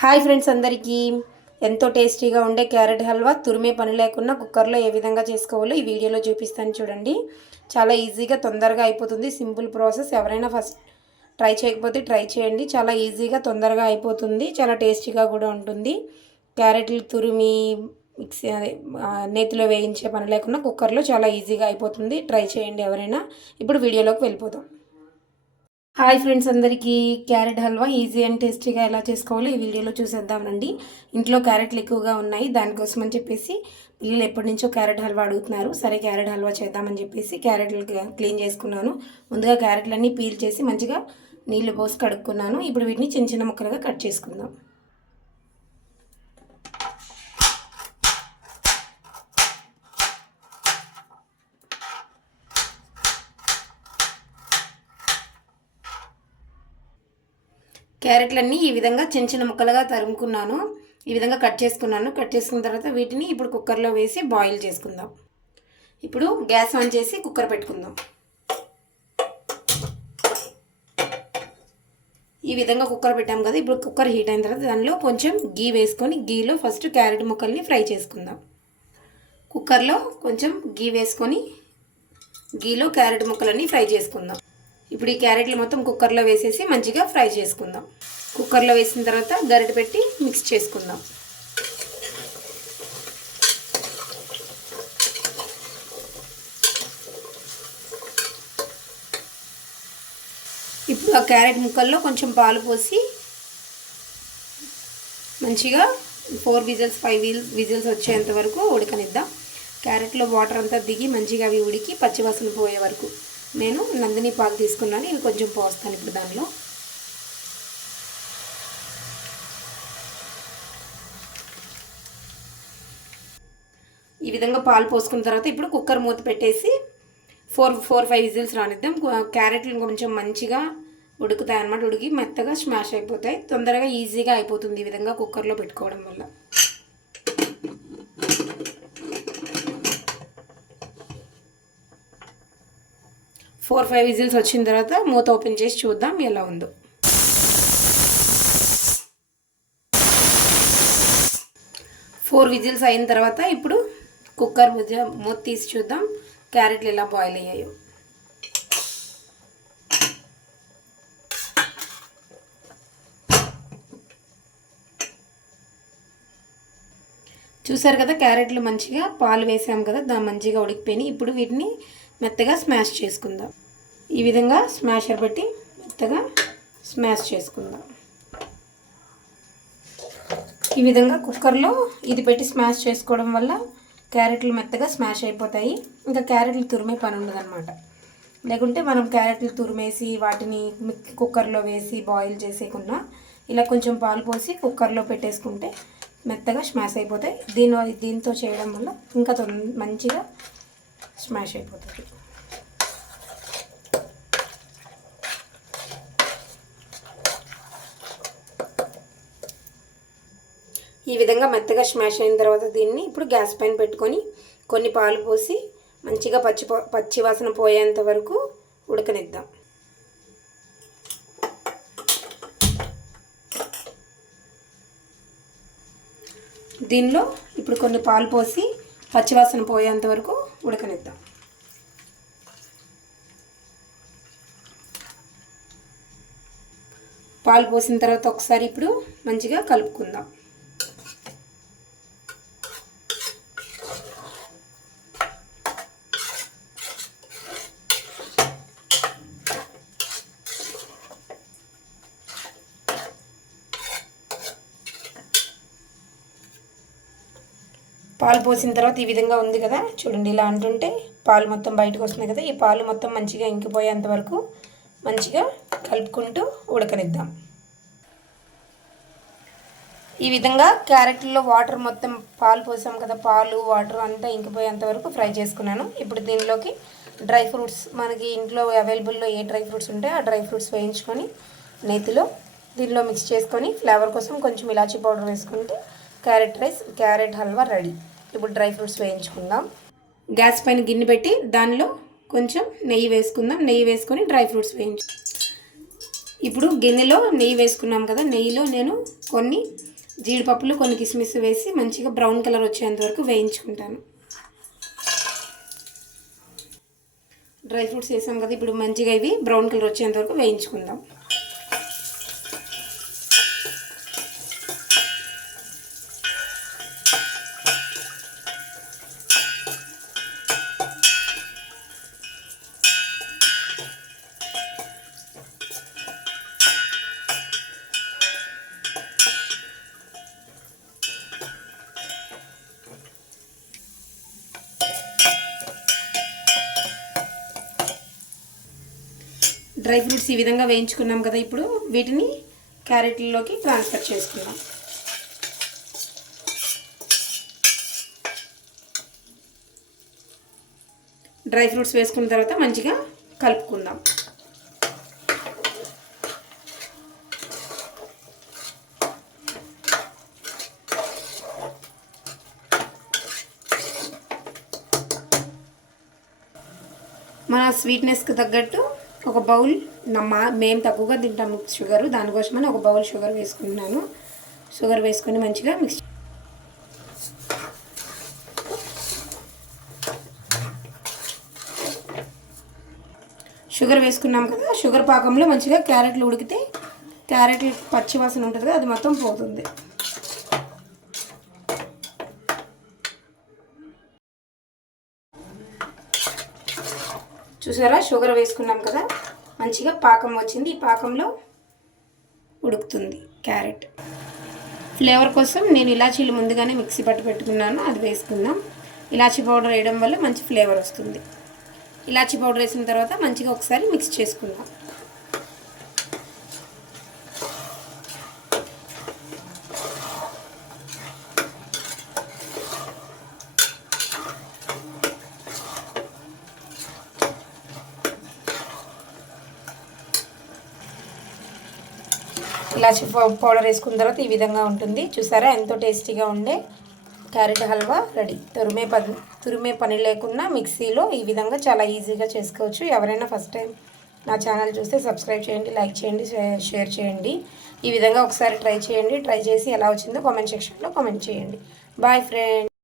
Hi friends అందరికీ ఎంతో టేస్టీగా ఉండే క్యారెట్ హల్వా తురిమే పని లేకుండా కుక్కర్లో ఏ విధంగా చేసుకోవాలో ఈ వీడియోలో చూపిస్తాను చూడండి. చాలా ఈజీగా తొందరగా అయిపోతుంది. Simple process. ఎవరైనా ఫస్ట్ ట్రై చేయకపోతే ట్రై చేయండి. చాలా ఈజీగా తొందరగా అయిపోతుంది. చాలా టేస్టీగా కూడా ఉంటుంది. క్యారెట్లు తురిమి మిక్సీ నేతిలో వేయించే పని లేకుండా కుక్కర్లో చాలా ఈజీగా అయిపోతుంది. ట్రై చేయండి ఎవరైనా. ఇప్పుడు వీడియోలోకి వెళ్ళిపోదాం. హాయ్ ఫ్రెండ్స్ అందరికీ క్యారెట్ హల్వా ఈజీ అండ్ టేస్టీగా ఎలా చేసుకోవాలో ఈ వీడియోలో చూసేద్దామండి. ఇంట్లో క్యారెట్లు ఎక్కువగా ఉన్నాయి. దానికోసం అని చెప్పేసి పిల్లలు ఎప్పటి నుంచో క్యారెట్ హల్వా అడుగుతున్నారు. సరే క్యారెట్ హల్వా చేద్దామని చెప్పేసి క్యారెట్లు క్లీన్ చేసుకున్నాను. ముందుగా క్యారెట్లన్నీ పీల్ చేసి మంచిగా నీళ్లు పోసి కడుక్కున్నాను. ఇప్పుడు వీటిని చిన్న చిన్న ముక్కలుగా కట్ చేసుకుందాం. క్యారెట్లన్నీ ఈ విధంగా చిన్న చిన్న ముక్కలుగా తరుముకున్నాను. ఈ విధంగా కట్ చేసుకున్నాను. కట్ చేసుకున్న తర్వాత వీటిని ఇప్పుడు కుక్కర్లో వేసి బాయిల్ చేసుకుందాం. ఇప్పుడు గ్యాస్ ఆన్ చేసి కుక్కర్ పెట్టుకుందాం. ఈ విధంగా కుక్కర్ పెట్టాం కదా. ఇప్పుడు కుక్కర్ హీట్ అయిన తర్వాత దానిలో కొంచెం గీ వేసుకొని గీలో ఫస్ట్ క్యారెట్ ముక్కల్ని ఫ్రై చేసుకుందాం. కుక్కర్లో కొంచెం గీ వేసుకొని గీలో క్యారెట్ ముక్కలన్నీ ఫ్రై చేసుకుందాం. ఇప్పుడు ఈ క్యారెట్లు మొత్తం కుక్కర్లో వేసేసి మంచిగా ఫ్రై చేసుకుందాం. కుక్కర్లో వేసిన తర్వాత గరిటె పెట్టి మిక్స్ చేసుకుందాం. ఇప్పుడు ఆ క్యారెట్ ముక్కల్లో కొంచెం పాలు పోసి మంచిగా 4 విజిల్స్ 5 విజిల్స్ వచ్చేంత వరకు ఉడకనిద్దాం. క్యారెట్లో వాటర్ అంతా దిగి మంచిగా అవి ఉడికి పచ్చివాసన పోయే వరకు. నేను నందిని పాలు తీసుకున్నాను. ఇవి కొంచెం పోస్తాను ఇప్పుడు దానిలో. ఈ విధంగా పాలు పోసుకున్న తర్వాత ఇప్పుడు కుక్కర్ మూత పెట్టేసి 4-5 విజిల్స్ రానిద్దాం. క్యారెట్లు కొంచెం మంచిగా ఉడుకుతాయి అన్నమాట. ఉడికి మెత్తగా స్మాష్ అయిపోతాయి. తొందరగా ఈజీగా అయిపోతుంది ఈ విధంగా కుక్కర్లో పెట్టుకోవడం వల్ల. 4-5 విజిల్స్ వచ్చిన తర్వాత మూత ఓపెన్ చేసి చూద్దాం ఎలా ఉందో. ఫోర్ విజిల్స్ అయిన తర్వాత ఇప్పుడు కుక్కర్ మూత తీసి చూద్దాం క్యారెట్లు ఎలా బాయిల్ అయ్యాయో. చూసారు కదా, క్యారెట్లు మంచిగా పాలు వేసాం కదా, మంచిగా ఉడికిపోయినాయి. ఇప్పుడు వీటిని మెత్తగా స్మాష్ చేసుకుందాం. ఈ విధంగా స్మాషర్ పెట్టి మెత్తగా స్మాష్ చేసుకుందాం. ఈ విధంగా కుక్కర్లో ఇది పెట్టి స్మాష్ చేసుకోవడం వల్ల క్యారెట్లు మెత్తగా స్మాష్ అయిపోతాయి. ఇంకా క్యారెట్లు తురిమే పని ఉండదన్నమాట. లేకుంటే మనం క్యారెట్లు తురిమేసి వాటిని కుక్కర్లో వేసి బాయిల్ చేసేయకుండా ఇలా కొంచెం పాలు పోసి కుక్కర్లో పెట్టేసుకుంటే మెత్తగా స్మాష్ అయిపోతాయి. దీంతో చేయడం వల్ల ఇంకా మంచిగా స్మాష్ అయిపోతుంది. ఈ విధంగా మెత్తగా స్మాష్ అయిన తర్వాత దీన్ని ఇప్పుడు గ్యాస్ పైన పెట్టుకొని కొన్ని పాలు పోసి మంచిగా పచ్చి వాసన పోయేంత వరకు ఉడకనిద్దాం. దీనిలో ఇప్పుడు కొన్ని పాలు పోసి పచ్చివాసన పోయేంత వరకు ఉడకనిద్దాం. పాలు పోసిన తర్వాత ఒకసారి ఇప్పుడు మంచిగా కలుపుకుందాం. పాలు పోసిన తర్వాత ఈ విధంగా ఉంది కదా, చూడండి. ఇలా అంటుంటే పాలు మొత్తం బయటకు వస్తున్నాయి కదా. ఈ పాలు మొత్తం మంచిగా ఇంకిపోయేంత వరకు మంచిగా కలుపుకుంటూ ఉడకనిద్దాం. ఈ విధంగా క్యారెట్లో వాటర్ మొత్తం పాలు పోసాం కదా, పాలు వాటర్ అంతా ఇంకిపోయేంత వరకు ఫ్రై చేసుకున్నాను. ఇప్పుడు దీనిలోకి డ్రై ఫ్రూట్స్, మనకి ఇంట్లో అవైలబుల్లో ఏ డ్రై ఫ్రూట్స్ ఉంటే ఆ డ్రై ఫ్రూట్స్ వేయించుకొని నేతిలో దీనిలో మిక్స్ చేసుకొని ఫ్లేవర్ కోసం కొంచెం ఇలాచీ పౌడర్ వేసుకుంటే క్యారెట్ హల్వా రెడీ. ఇప్పుడు డ్రై ఫ్రూట్స్ వేయించుకుందాం. గ్యాస్ పైన గిన్నె పెట్టి దానిలో కొంచెం నెయ్యి వేసుకుందాం. నెయ్యి వేసుకొని డ్రై ఫ్రూట్స్ ఇప్పుడు గిన్నెలో నెయ్యి వేసుకున్నాం కదా, నెయ్యిలో నేను కొన్ని జీడిపప్పులు కొన్ని కిస్మిస్ వేసి మంచిగా బ్రౌన్ కలర్ వచ్చేంత వరకు వేయించుకుంటాను. డ్రై ఫ్రూట్స్ వేసాం కదా, ఇప్పుడు మంచిగా ఇవి బ్రౌన్ కలర్ వచ్చేంత వరకు వేయించుకుందాం. డ్రై ఫ్రూట్స్ ఈ విధంగా వేయించుకున్నాం కదా, ఇప్పుడు వీటిని క్యారెట్లలోకి ట్రాన్స్ఫర్ చేసుకుందాం. డ్రై ఫ్రూట్స్ వేసుకున్న తర్వాత మంచిగా కలుపుకుందాం. మన స్వీట్నెస్కి తగ్గట్టు ఒక బౌల్ మేము తక్కువగా తింటాము షుగర్, దానికోసమని ఒక బౌల్ షుగర్ వేసుకుంటున్నాను. షుగర్ వేసుకొని మంచిగా మిక్స్. షుగర్ వేసుకున్నాం కదా, షుగర్ పాకంలో మంచిగా క్యారెట్లు ఉడికితే క్యారెట్లు పచ్చివాసన ఉంటుంది కదా, అది మొత్తం పోతుంది. చూసారా, షుగర్ వేసుకున్నాం కదా, మంచిగా పాకం వచ్చింది. ఈ పాకంలో ఉడుకుతుంది క్యారెట్. ఫ్లేవర్ కోసం నేను ఇలాచీలు ముందుగానే మిక్సీ పట్టి పెట్టుకున్నాను, అది వేసుకుందాం. ఇలాచీ పౌడర్ వేయడం వల్ల మంచి ఫ్లేవర్ వస్తుంది. ఇలాచీ పౌడర్ వేసిన తర్వాత మంచిగా ఒకసారి మిక్స్ చేసుకుందాం. ఇలాచి పౌడర్ వేసుకున్న తర్వాత ఈ విధంగా ఉంటుంది. చూసారా, ఎంతో టేస్టీగా ఉండే క్యారెట్ హల్వా రెడీ. తురిమే పని లేకుండా మిక్సీలో ఈ విధంగా చాలా ఈజీగా చేసుకోవచ్చు. ఎవరైనా ఫస్ట్ టైం నా ఛానల్ చూస్తే సబ్స్క్రైబ్ చేయండి, లైక్ చేయండి, షేర్ చేయండి. ఈ విధంగా ఒకసారి ట్రై చేయండి. ట్రై చేసి ఎలా వచ్చిందో కామెంట్ సెక్షన్లో కామెంట్ చేయండి. Bye friends.